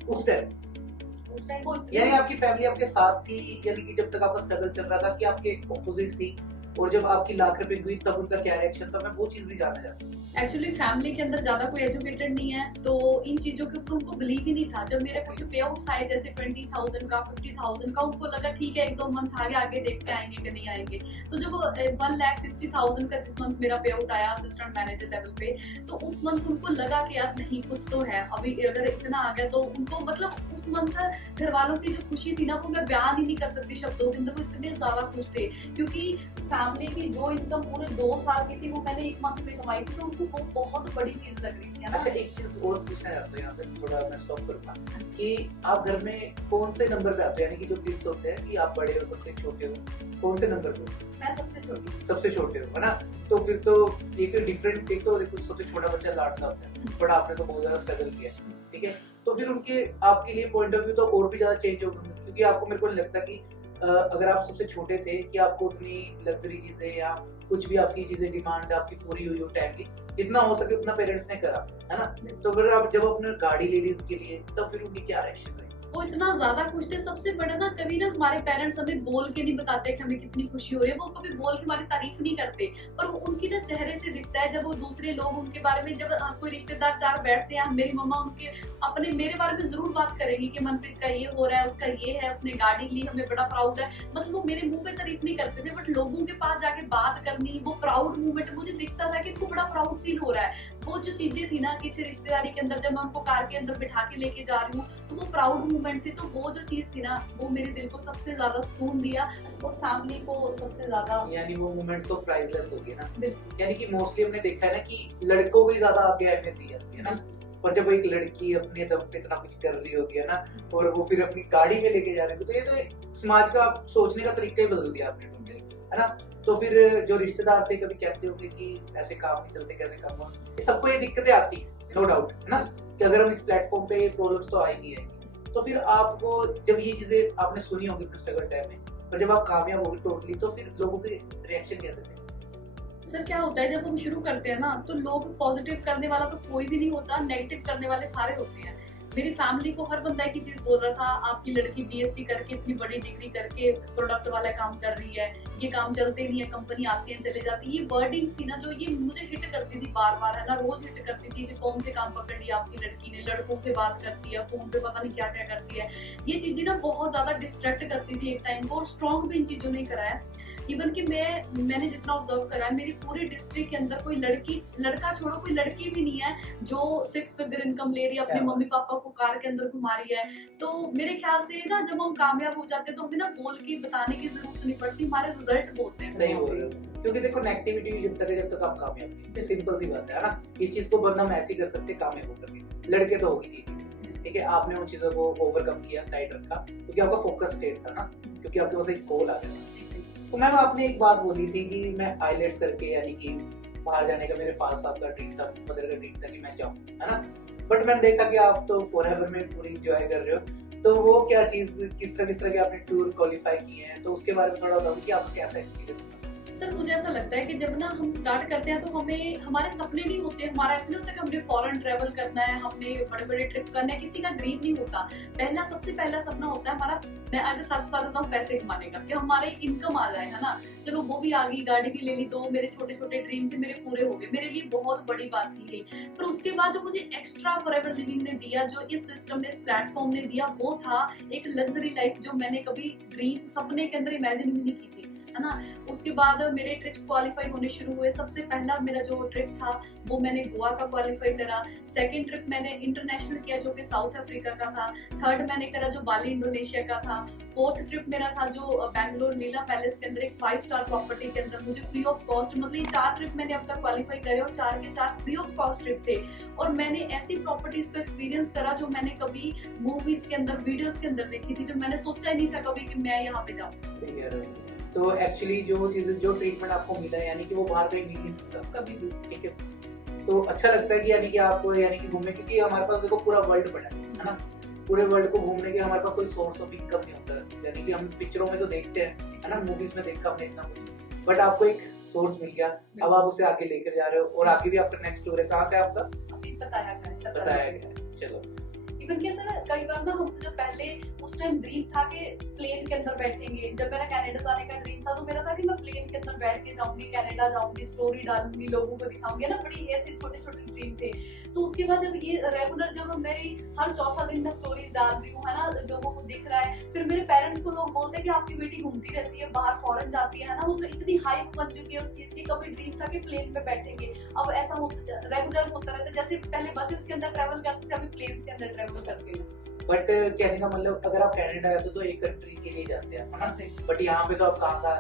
उस टाइम? उस टाइम वो यानी आपकी फैमिली आपके साथ थी, यानी कि जब तक आपका स्ट्रगल चल रहा था, कि आपके ऑपोजिट थी, और जब आपकी लाख रुपए हुई तब उनका क्या रिएक्शन था? मैं वो चीज भी जानना चाहता हूँ। एक्चुअली फैमिली के अंदर ज्यादा कोई एजुकेटेड नहीं है, तो इन चीजों के ऊपर उनको बिलीव ही नहीं था। जब मेरे कुछ पे आउट्स आए जैसे 20,000 का 50,000 का, उनको लगा ठीक है 1-2 मंथ आगे देखते आएंगे कि नहीं आएंगे। तो जब 1,60,000 का जिस मंथ मेरा पे आउट आया असिस्टेंट मैनेजर लेवल पे, तो उस मंथ उनको लगा कि यार नहीं कुछ तो है, अभी अगर इतना आ गया तो उनको मतलब उस मंथ घर वालों की जो खुशी थी ना, वो मैं बयान ही नहीं कर सकती शब्दों के अंदर। वो इतने ज्यादा खुश थे, क्योंकि फैमिली की जो इनकम पूरे 2 साल की थी वो मैंने 1 मंथ में कमाई थी, तो उनको वो बहुत बड़ी चीज लग रही थी। अच्छा, एक चीज और पूछना चाहता हूँ यहाँ पे, थोड़ा मैं स्टॉप करूंगा, कि आप घर में कौन से नंबर पे आते हैं? यानी कि जो किड्स होते हैं, कि आप बड़े हो सबसे छोटे हो, कौन से नंबर पे? मैं सबसे छोटी। सबसे छोटे हो, है ना? तो फिर तो एक तो डिफरेंट, एक तो देखो सबसे छोटा बच्चा लाडला होता है, बड़ा आपने तो बहुत ज्यादा स्ट्रगल किया है, ठीक है? तो फिर उनके आपके लिए पॉइंट ऑफ व्यू तो और भी ज्यादा चेंज होगा, क्योंकि आपको, मेरे को नहीं लगता कि अगर आप सबसे छोटे थे कि आपको उतनी लग्जरी चीजें या कुछ भी आपकी चीजें डिमांड आपकी पूरी हुई हो टाइम की, जितना हो सके उतना पेरेंट्स ने करा, है ना? तो फिर आप जब अपने गाड़ी ले ली उनके लिए, तब फिर उनकी क्या रिएक्शन रही? वो इतना ज्यादा खुश थे। सबसे बड़ा ना, कभी ना हमारे पेरेंट्स हमें बोल के नहीं बताते कि हमें कितनी खुशी हो रही है, वो कभी बोल के हमारी तारीफ नहीं करते, पर वो उनकी ना चेहरे से दिखता है जब वो दूसरे लोग उनके बारे में, जब कोई रिश्तेदार 4 बैठते हैं, मेरी मम्मा उनके अपने मेरे बारे में जरूर बात करेगी कि मनप्रीत का ये हो रहा है, उसका ये है, उसने गाड़ी ली, हमें बड़ा प्राउड है। मतलब वो मेरे मुंह पे तारीफ नहीं करते थे, बट लोगों के पास जाके बात करनी, वो प्राउड मूवमेंट मुझे दिखता था कि इनको बड़ा प्राउड फील हो रहा है। वो जो चीजें थी ना किसी रिश्तेदारी के अंदर, जब मैं उनको कार के अंदर बिठा के लेके जा रही हूँ, तो वो प्राउड मूवमेंट थी। तो वो जो चीज थी ना, वो मेरे दिल को सबसे ज्यादा सुकून दिया, और फैमिली को सबसे ज्यादा। यानी वो मोमेंट तो प्राइसलेस हो गया ना। यानी कि मोस्टली हमने देखा है ना कि लड़कों को ही ज्यादा आगे अहमियत दी जाती है ना, और जब एक लड़की अपने दम पे इतना कुछ कर रही होगी है ना, और वो फिर अपनी गाड़ी में लेके जा रही होगी, तो ये तो समाज का सोचने का तरीका ही बदल दिया आपने, है ना? तो फिर जो रिश्तेदार थे कभी कहते होंगे कि ऐसे काम नहीं चलते, कैसे काम हो, सबको ये दिक्कतें आती है, नो डाउट, है ना, कि अगर हम इस प्लेटफॉर्म पे प्रॉब्लम्स तो आएंगी आएंगी। तो फिर आपको जब ये चीजें आपने सुनी होगी अपने स्ट्रगल टाइम में, और जब आप कामयाब होगी टोटली, तो फिर लोगों के रिएक्शन कैसे थे? सर क्या होता है जब हम शुरू करते हैं ना, तो लोग पॉजिटिव करने वाला तो कोई भी नहीं होता, नेगेटिव करने वाले सारे होते हैं। मेरी फैमिली को हर बंदा एक ही चीज बोल रहा था, आपकी लड़की बीएससी करके इतनी बड़ी डिग्री करके प्रोडक्ट वाला काम कर रही है, ये काम चलते नहीं है, कंपनी आती है चले जाती है। ये वर्डिंग्स थी ना जो ये मुझे हिट करती थी बार बार, है ना, रोज हिट करती थी कि कौन से काम पकड़ लिया आपकी लड़की ने, लड़कों से बात करती है, फोन पे पता नहीं क्या क्या करती है। ये चीजें ना बहुत ज्यादा डिस्ट्रैक्ट करती थी एक टाइम को, और स्ट्रॉन्ग भी इन चीजों ने कराया। इवन कि मैंने जितना ऑब्जर्व करा है, मेरी पूरी डिस्ट्रिक्ट के अंदर कोई लड़का छोड़ो, कोई लड़की भी नहीं है जो 6 फिगर इनकम ले रही है, अपने मम्मी पापा को कार के अंदर घुमा रही है। तो मेरे ख्याल से ना जब हम कामयाब हो जाते हैं तो हमें ना बोल के बताने की जरूरत नहीं पड़ती, हमारे रिजल्ट बोलते हैं। सही बोल रहे हो, क्योंकि देखो नेगेटिविटी जब तक आप कामयाब नहीं, सिंपल सी बात है ना, इस चीज को बंदा हम ऐसे ही कर सकते कामयाब होकर भी, लड़के तो होगी ये चीज, ठीक है? आपने उन चीजों को ओवरकम किया, साइड रखा, क्योंकि आपका फोकस स्टेट था ना, क्योंकि आपके पास एक गोल आ गया था। तो मैम आपने एक बात बोली थी कि मैं आईलेट्स करके, यानी कि बाहर जाने का मेरे फादर साहब का ड्रीम था, मदर का ड्रीम था कि मैं जाऊं, है ना? बट मैंने देखा कि आप तो फॉरएवर में पूरी एंजॉय कर रहे हो, तो वो क्या चीज, किस तरह के आपने टूर क्वालिफाई किए हैं, तो उसके बारे में थोड़ा बताओ कि आपका कैसा एक्सपीरियंस था? सर मुझे ऐसा लगता है कि जब ना हम स्टार्ट करते हैं तो हमें हमारे सपने नहीं होते, हमारा ऐसा नहीं होता कि हमने फॉरेन ट्रेवल करना है, हमने बड़े बड़े ट्रिप करना है, किसी का ड्रीम नहीं होता। सबसे पहला सपना होता है हमारा, मैं अगर सच बात बताऊं, पैसे कमाने का, कि हमारे इनकम आ जाए, है ना। चलो वो भी आ गई, गाड़ी भी ले ली, तो मेरे छोटे छोटे ड्रीम थे मेरे पूरे हो गए, मेरे लिए बहुत बड़ी बात थी गई। पर उसके बाद जो मुझे एक्स्ट्रा फॉरएवर लिविंग ने दिया, जो इस सिस्टम ने, इस प्लेटफॉर्म ने दिया, वो था एक लग्जरी लाइफ जो मैंने कभी ड्रीम सपने के अंदर इमेजिन भी नहीं की थी, है ना। उसके बाद मेरे ट्रिप्स क्वालिफाई होने शुरू हुए। सबसे पहला मेरा जो ट्रिप था वो मैंने गोवा का क्वालिफाई करा। सेकंड ट्रिप मैंने इंटरनेशनल किया जो कि साउथ अफ्रीका का था। थर्ड मैंने करा जो बाली इंडोनेशिया का था। फोर्थ ट्रिप मेरा था जो बैंगलोर लीला पैलेस के अंदर एक 5 स्टार प्रॉपर्टी के अंदर, मुझे फ्री ऑफ कॉस्ट, मतलब ये 4 ट्रिप मैंने अब तक क्वालिफाई करे और 4 के 4 फ्री ऑफ कॉस्ट ट्रिप थे। और मैंने ऐसी प्रॉपर्टीज को एक्सपीरियंस करा जो मैंने कभी मूवीज के अंदर, वीडियोस के अंदर देखी थी, जो मैंने सोचा ही नहीं था कभी कि मैं यहाँ पे जाऊँ। सही कह रहे हो। तो एक्चुअली जो चीजें, जो ट्रीटमेंट आपको मिला है, यानी कि वो बाहर कहीं मिल नहीं सकता कभी भी। ठीक है। तो अच्छा लगता है कि यानी कि आपको, यानी कि घूमने, क्योंकि हमारे पास देखो पूरा वर्ल्ड पड़ा है ना। पूरे वर्ल्ड को घूमने के हमारे पास कोई सोर्स ऑफ इनकम नहीं होता, यानी कि हम पिक्चरों में तो देखते हैं, है ना, मूवीज में देखा हमने इतना कुछ, बट आपको एक सोर्स मिल गया, अब आप उसे आगे लेकर जा रहे हो, और आगे भी आपका नेक्स्ट टूर है। कहाँ का है आपका? अभी बताया गया है। चलो, इवन कैसे ना, कई बार ना हम जब पहले उस टाइम ड्रीम था कि प्लेन के अंदर बैठेंगे, जब मेरा कनाडा जाने का ड्रीम था तो मेरा था कि मैं प्लेन के अंदर बैठ के जाऊंगी, कनाडा जाऊंगी, स्टोरी डालूंगी, लोगों को दिखाऊंगी, ना, बड़ी ऐसे छोटे छोटे ड्रीम थे। तो उसके बाद जब ये रेगुलर, जब मेरी हर चौथा दिन मैं स्टोरीज डाल रही हूँ, है ना, लोगों को दिख रहा है, फिर मेरे पेरेंट्स को लोग बोलते हैं कि आपकी बेटी घूमती रहती है बाहर, फॉरेन जाती है ना, मतलब इतनी हाइप बन चुकी है उस चीज की। कभी ड्रीम था कि प्लेन में बैठेंगे, अब ऐसा रेगुलर होता रहता है, जैसे पहले बसेस के अंदर ट्रेवल करते थे, अभी प्लेन के अंदर ट्रेवल करते हैं। बट कहने का मतलब, अगर आप कनाडा आए तो एक कंट्री के लिए जाते हैं, है ना, बट यहाँ पे तो आप कहाँ का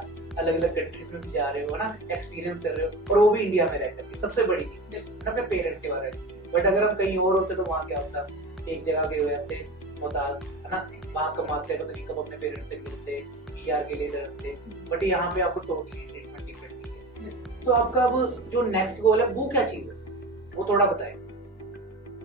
अलग अलग कंट्रीज में भी जा रहे हो, ना, एक्सपीरियंस कर रहे हो, और वो भी इंडिया में रह करके। सबसे बड़ी चीज है अपने पेरेंट्स के बारे में। बट अगर हम कहीं और होते तो वहाँ क्या होता, एक जगह गए हुए थे मोहताज, है ना, वहाँ कमाते, पता नहीं कब अपने पेरेंट्स से मिलते, पीआर के लिए डरते, बट यहाँ पे आपको टोटली ट्रीटमेंट डिफरेंट है। तो आपका अब जो नेक्स्ट गोल है वो क्या चीज है, वो थोड़ा बताएं।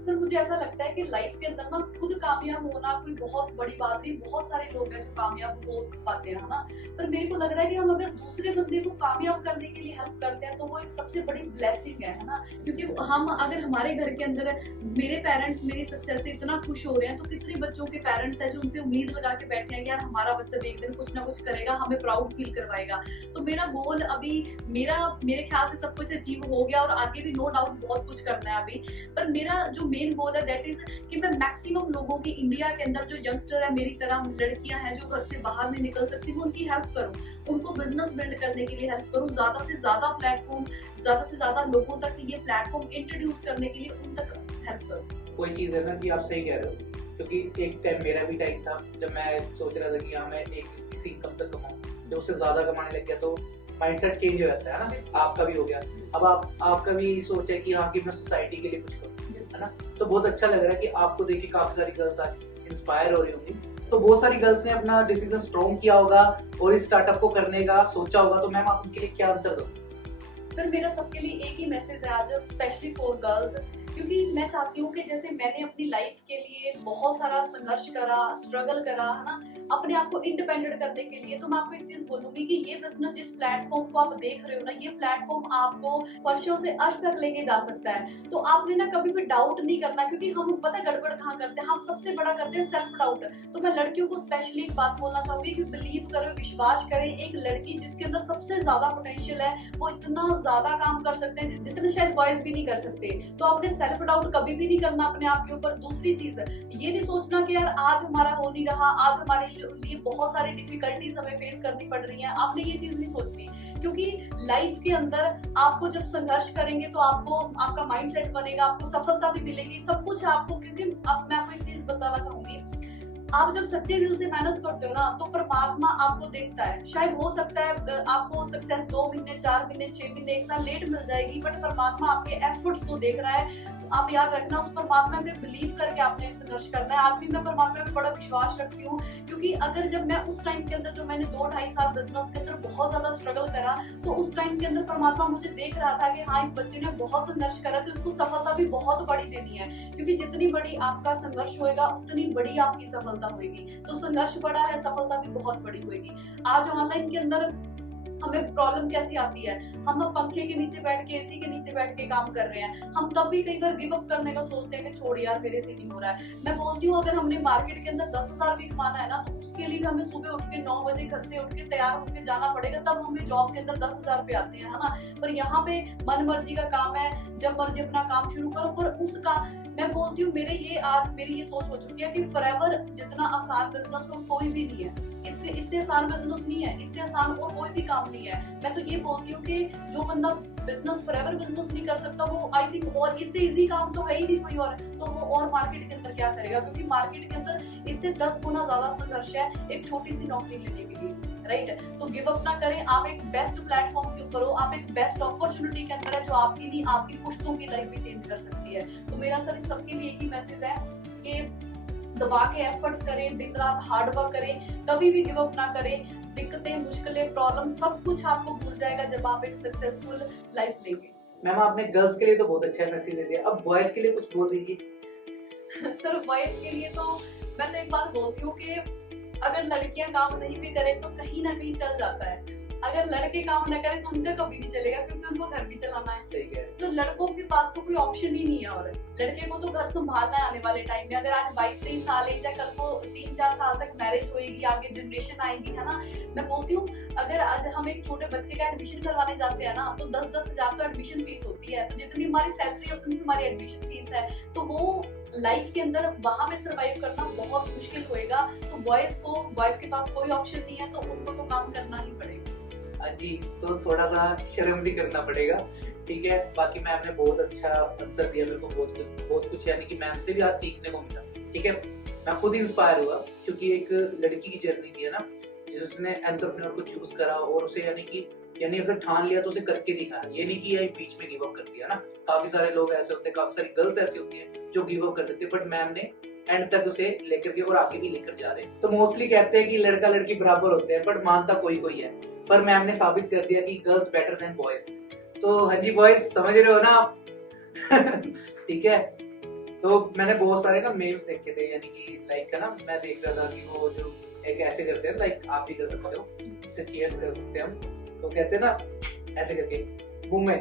सर मुझे ऐसा लगता है कि लाइफ के अंदर ना खुद कामयाब होना कोई बहुत बड़ी बात नहीं, बहुत सारे लोग हैं जो कामयाब हो पाते हैं, ना। पर मेरे को लग रहा है कि हम अगर दूसरे बंदे को कामयाब करने के लिए हेल्प करते हैं तो वो एक सबसे बड़ी ब्लेसिंग है ना। क्योंकि हम अगर हमारे घर के अंदर मेरे पेरेंट्स मेरी सक्सेस से इतना खुश हो रहे हैं, तो कितने बच्चों के पेरेंट्स हैं जो उनसे उम्मीद लगा के बैठे हैं कि यार हमारा बच्चा भी एक दिन कुछ ना कुछ करेगा, हमें प्राउड फील करवाएगा। तो मेरा गोल अभी, मेरे ख्याल से सब कुछ अचीव हो गया और आगे भी नो डाउट बहुत कुछ करना है अभी। पर मेरा जो मेन गोल है दैट इज कि मैं मैक्सिमम लोगों की, इंडिया के अंदर जो यंगस्टर है, मेरी तरह लड़कियां हैं जो घर से बाहर नहीं निकल सकती, वो उनकी हेल्प करूं, उनको बिजनेस बिल्ड करने के लिए हेल्प करूं, ज्यादा से ज्यादा प्लेटफॉर्म, ज्यादा से ज्यादा लोगों तक ये प्लेटफॉर्म इंट्रोड्यूस करने के लिए उन तक हेल्प करूं। कोई चीज है ना कि आप सही कह रहे हो, क्योंकि एक टाइम मेरा भी टाइम था जब मैं सोच रहा था कि हाँ मैं एक इसी इनकम तक कमाऊं, जब उससे ज्यादा कमाने लग गया तो माइंडसेट चेंज हो जाता है ना। आपका भी हो गया, अब आपका भी सोच है कि हाँ कि मैं सोसाइटी के लिए कुछ करूं, है ना। तो बहुत अच्छा लग रहा है कि आपको देखिए काफी सारी गर्ल्स आज इंस्पायर हो रही होंगी। तो बहुत सारी गर्ल्स ने अपना डिसीजन स्ट्रॉन्ग किया होगा और इस स्टार्टअप को करने का सोचा होगा, तो मैम आप उनके लिए क्या आंसर दोगे? सर मेरा सबके लिए एक ही मैसेज है आज, स्पेशली फॉर गर्ल्स, क्योंकि मैं चाहती हूँ कि जैसे मैंने अपनी लाइफ के लिए बहुत सारा संघर्ष करा, स्ट्रगल करा, है ना, अपने आप को इंडिपेंडेंट करने के लिए, तो मैं आपको एक चीज बोलूंगी कि ये बिजनेस, जिस प्लेटफॉर्म को आप देख रहे हो ना, ये प्लेटफॉर्म आपको फर्शों से अर्श तक लेके जा सकता है। तो आपने ना कभी भी डाउट नहीं करना, क्योंकि हम पता है गड़बड़ कहाँ करते हैं, हम सबसे बड़ा करते हैं सेल्फ डाउट। तो मैं लड़कियों को स्पेशली एक बात बोलना चाहूंगी कि बिलीव करो, विश्वास करें। एक लड़की जिसके अंदर सबसे ज्यादा पोटेंशियल है, वो इतना ज्यादा काम कर सकते हैं जितने शायद बॉयज भी नहीं कर सकते। तो आपने सेल्फ डाउट कभी भी नहीं करना अपने आप के ऊपर। दूसरी चीज, ये नहीं सोचना कि यार आज हमारा हो नहीं रहा, आज हमारे लिए बहुत सारी डिफिकल्टीज हमें फेस करनी पड़ रही हैं, आपने ये चीज नहीं सोचनी। क्योंकि लाइफ के अंदर आपको जब संघर्ष करेंगे तो आपको, आपका माइंडसेट बनेगा, आपको सफलता भी मिलेगी, सब कुछ आपको। क्योंकि अब मैं आपको एक चीज बताना चाहूंगी, आप जब सच्चे दिल से मेहनत करते हो ना, तो परमात्मा आपको देखता है। शायद हो सकता है आपको सक्सेस 2 महीने, 4 महीने, 6 महीने, 1 साल लेट मिल जाएगी, बट परमात्मा आपके एफर्ट्स को देख रहा है। आप याद रखना, उस परमात्मा में बिलीव करके आपने संघर्ष करना है। आज भी मैं परमात्मा में बड़ा विश्वास रखती हूँ, क्योंकि अगर जब मैं उस टाइम के अंदर, जो मैंने 2-2.5 साल बिजनेस के अंदर बहुत ज्यादा स्ट्रगल करा, तो उस टाइम के अंदर परमात्मा मुझे देख रहा था कि हाँ इस बच्चे ने बहुत संघर्ष करा, तो उसको सफलता भी बहुत बड़ी देनी है। क्योंकि जितनी बड़ी आपका संघर्ष होएगा, उतनी बड़ी आपकी सफलता होगी। तो संघर्ष बड़ा है, सफलता भी बहुत बड़ी होगी। आज ऑनलाइन के अंदर हमें प्रॉब्लम कैसी आती है, हम अब पंखे के नीचे बैठ के, एसी के नीचे बैठ के काम कर रहे हैं, हम तब भी कई बार गिव अप करने का सोचते हैं कि छोड़ यार मेरे से नहीं हो रहा है। मैं बोलती हूँ अगर हमने मार्केट के अंदर 10,000 भी कमाना है ना, तो उसके लिए भी हमें सुबह उठ के 9 बजे घर से उठ के तैयार होकर जाना पड़ेगा, तब हमें जॉब के अंदर 10,000 रुपए आते हैं, है ना। पर यहाँ पे मन मर्जी का काम है, जब मर्जी अपना काम शुरू करो। पर उसका मैं बोलती हूँ मेरी ये सोच हो चुकी है कि फॉरएवर जितना आसान बिजनेस और कोई भी नहीं है, इससे आसान बिजनेस नहीं है, इससे आसान और कोई भी काम नहीं है। मैं तो ये बोलती हूँ कि जो बंदा बिजनेस फॉरएवर बिजनेस नहीं कर सकता, वो आई थिंक और इससे इजी काम तो है ही नहीं कोई और, तो वो और मार्केट के अंदर क्या करेगा, क्योंकि मार्केट के अंदर इससे 10 गुना ज्यादा संघर्ष है एक छोटी सी नौकरी लेने के लिए, राइट। तो गिव अप ना करें, आप एक बेस्ट प्लेटफॉर्म के ऊपर हो, आप एक बेस्ट अपॉर्चुनिटी के अंदर है जो आपकी नहीं आपकी पुश्तों की लाइफ भी चेंज कर सकती है। तो मेरा सर सबके लिए एक ही मैसेज है कि दबा के एफर्ट्स करें, दिन रात हार्ड वर्क करें, कभी भी गिव अप ना करें। दिक्कतें, मुश्किलें, प्रॉब्लम सब कुछ आपको भूल जाएगा जब आप एक सक्सेसफुल लाइफ लेंगे। मैम आपने गर्ल्स के लिए तो बहुत अच्छा मैसेज दे दिया, अब बॉयज के लिए कुछ बोल दीजिए। सर बॉयज के लिए तो मैं तो एक बात बोलती हूँ कि अगर लड़कियां काम नहीं भी करें तो कहीं ना कहीं चल जाता है, अगर लड़के काम न करें तो उनका कभी नहीं चलेगा, क्योंकि उनको घर भी चलाना है। सही है। तो लड़कों के पास तो कोई ऑप्शन ही नहीं है, और लड़के को तो घर संभालना है आने वाले टाइम में। अगर आज 22-23 साल है, या कल को 3-4 साल तक मैरिज होएगी, आगे जनरेशन आएगी, है ना। मैं बोलती हूँ अगर आज हम एक छोटे बच्चे का एडमिशन करवाने जाते हैं ना, तो 10-10 हजार तो एडमिशन फीस होती है, तो जितनी हमारी सैलरी है उतनी हमारी एडमिशन फीस है, तो वो लाइफ के अंदर वहां में सरवाइव करना बहुत मुश्किल होएगा। तो बॉयज के पास कोई ऑप्शन नहीं है, तो उनको तो काम करना ही पड़ेगा। जी, तो थोड़ा सा शर्म भी करना पड़ेगा, ठीक है। बाकी मैम ने बहुत अच्छा आंसर दिया, मेरे को बहुत कुछ यानी कि मैम से भी आज सीखने को मिला, ठीक है। मैं खुद इंस्पायर हुआ, क्योंकि एक लड़की की जर्नी थी, है ना, जिसने एंटरप्रेन्योर को चूज करा और उसे यानी अगर ठान लिया तो उसे करके दिखाया, ये नहीं कि ये बीच में गिव अप कर दिया ना। काफी सारे लोग ऐसे होते हैं, काफी सारी गर्ल्स ऐसी होती हैं जो गिव अप कर देते हैं, बट मैम ने एंड तक उसे लेकर के और आगे भी लेकर जा रहे हैं। तो मोस्टली कहते हैं कि लड़का लड़की बराबर होते हैं, बट मानता कोई है, पर मैम ने साबित कर दिया कि गर्ल्स बेटर देन बॉयज। तो हाँ जी बॉयज, समझ रहे हो ना आप। ठीक है। तो मैंने बहुत सारे ना मेम्स देखे थे, यानी कि लाइक है ना, मैं देख रहा था कि वो जो एक ऐसे करते हैं, लाइक आप भी कर सकते हो, इसे चीयर्स कर सकते हैं हम, तो कहते हैं ना ऐसे करके घूमे।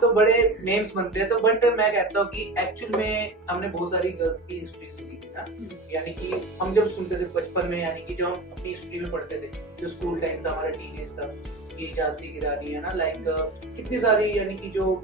तो बड़े मेम्स बनते हैं। तो बट मैं कहता हूँ कि एक्चुअल में हमने बहुत सारी गर्ल्स की हिस्ट्री सुनी थी ना, यानी कि हम जब सुनते थे बचपन में, यानी कि जो हम अपनी हिस्ट्री में पढ़ते थे, जो स्कूल टाइम था, हमारा टीनेज था, कि झांसी की रानी है ना, लाइक कितनी सारी यानी कि जो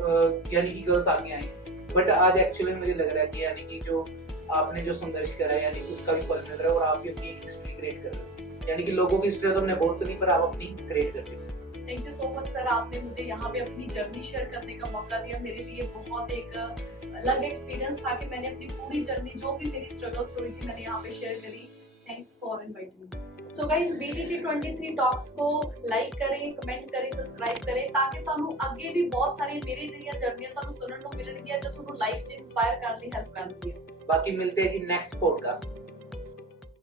गर्ल्स आगे आई। बट आज एक्चुअली मुझे लग रहा है कि यानी कि जो आपने जो संघर्ष करा है, यानी कि उसका भी फल मिल रहा है, और आप भी अपनी हिस्ट्री क्रिएट कर रहे हो। यानी कि लोगों की हिस्ट्री तो हमने बहुत सुनी, पर आप अपनी क्रिएट करते हो। Thank you so much sir, आपने मुझे यहाँ पे अपनी जर्नी शेयर करने का मौका दिया। मेरे लिए बहुत एक अलग एक्सपीरियंस था कि मैंने अपनी पूरी जर्नी, जो भी मेरी स्ट्रगल स्टोरी थी, मैंने यहाँ पे शेयर करी। Thanks for inviting me. So guys, BTT 23 talks को लाइक करें, कमेंट करें, सब्सक्राइब करें, ताकि ਤੁਹਾਨੂੰ ਅੱਗੇ ਵੀ ਬਹੁਤ ਸਾਰੀ ਮੇਰੇ ਜਿਹੜੀਆਂ ਜਰਨੀਆਂ ਤੁਹਾਨੂੰ ਸੁਣਨ ਨੂੰ ਮਿਲਣਗੀਆਂ, ਜੋ ਤੁਹਾਨੂੰ ਲਾਈਫ 'ਚ ਇੰਸਪਾਇਰ ਕਰਨ ਲਈ ਹੈਲਪ ਕਰਨਗੀਆਂ। बाकी मिलते हैं जी नेक्स्ट पॉडकास्ट।